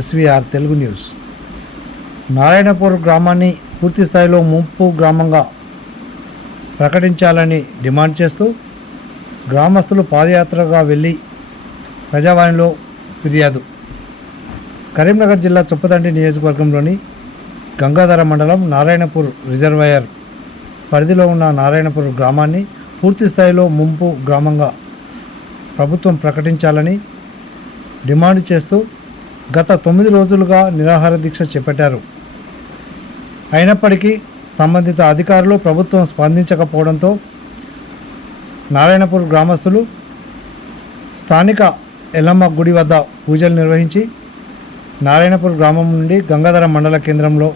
SVR Telugu news. Narayanpur గ్రామాన్ని పూర్తి స్థాయిలో ముంపు గ్రామంగా ప్రకటించాలని డిమాండ్ చేస్తూ గ్రామస్తులు పాదయాత్రగా వెళ్ళి ప్రజావాణిలో ఫిర్యాదు. కరీంనగర్ జిల్లా చొప్పదండి నియోజకవర్గంలోని గంగాధర మండలం నారాయణపూర్ రిజర్వాయర్ పరిధిలో ఉన్న నారాయణపూర్ గ్రామాన్ని పూర్తి స్థాయిలో ముంపు గ్రామంగా ప్రభుత్వం ప్రకటించాలని డిమాండ్ చేస్తూ గత 9 రోజులుగా నిరాహార దీక్ష చేపట్టారు. అయినప్పటికీ సంబంధిత అధికారులు ప్రభుత్వం స్పందించకపోవడంతో నారాయణపూర్ గ్రామస్తులు స్థానిక ఎల్లమ్మ గుడి వద్ద పూజలు నిర్వహించి నారాయణపూర్ గ్రామం నుండి గంగాధర మండల కేంద్రంలో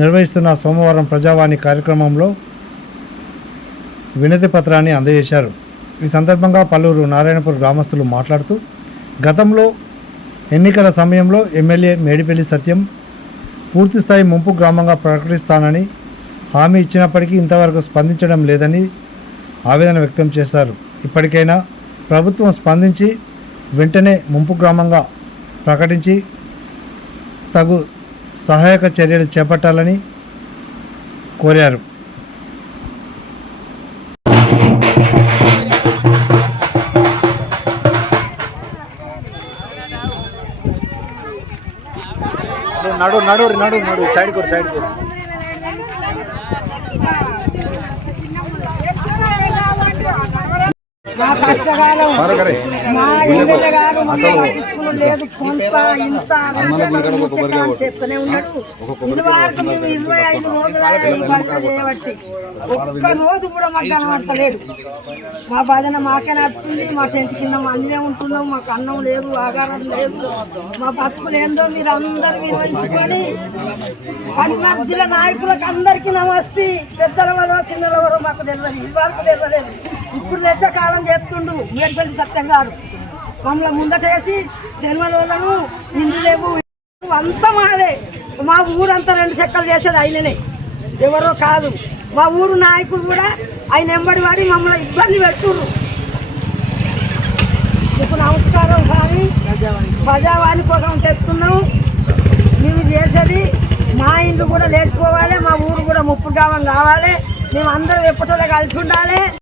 నిర్వహిస్తున్న సోమవారం ప్రజావాణి కార్యక్రమంలో వినతి పత్రాన్ని అందజేశారు. ఈ సందర్భంగా పలువురు నారాయణపూర్ గ్రామస్తులు మాట్లాడుతూ గతంలో ఎన్నికల సమయంలో ఎమ్మెల్యే మేడిపల్లి సత్యం పూర్తిస్థాయి ముంపు గ్రామంగా ప్రకటిస్తానని హామీ ఇచ్చినప్పటికీ ఇంతవరకు స్పందించడం లేదని ఆవేదన వ్యక్తం చేశారు. ఇప్పటికైనా ప్రభుత్వం స్పందించి వెంటనే ముంపు గ్రామంగా ప్రకటించి తగు సహాయక చర్యలు చేపట్టాలని కోరారు. నడు నడు నడు నడు సైడ్ కోరు సైడ్ కోరు. మా కష్టకాలం మా ఎమ్మెల్యే గారు పట్టించుకుని లేదు. కొంత ఇంత చెప్తూనే ఉన్నాడు. ఇదివరకు మేము 25 రోజులు చేయబట్టి ఒక్క రోజు కూడా మాకు కనబడతలేదు. మా భజన మాకే నడుతుంది. మా టెంట్ కింద మందినే ఉంటున్నాం. మాకు అన్నం లేదు, ఆహారం లేదు. మా బతుకులు ఏందో మీరు అందరు వివరించుకొని కరీంనగర్ జిల్లా నాయకులకు అందరికీ నమస్తే. పెద్దలవరో చిన్నలవరో మాకు తెలియదు, ఇదివరకు తెలియలేదు. ఇప్పుడు లెచ్చకాలం చెప్తుండు మేడిపల్లి సత్యం గారు. మమ్మల్ని ముందటేసి జన్మలను నిండు లేవు అంతా మాదే. మా ఊరంతా 2 చెక్కలు చేసేది ఆయననే, ఎవరో కాదు. మా ఊరు నాయకులు కూడా ఆయన ఎంబడి వాడి మమ్మల్ని ఇబ్బంది పెడుతుర్రు. మీకు నమస్కారం. కానీ ప్రజావాణి కోసం తెస్తున్నాం. మేము చేసేది మా ఇండ్లు కూడా లేచిపోవాలి, మా ఊరు కూడా ముప్పు గ్రామం కావాలి. మేము అందరం ఎప్పటిలో కలిసి ఉండాలి.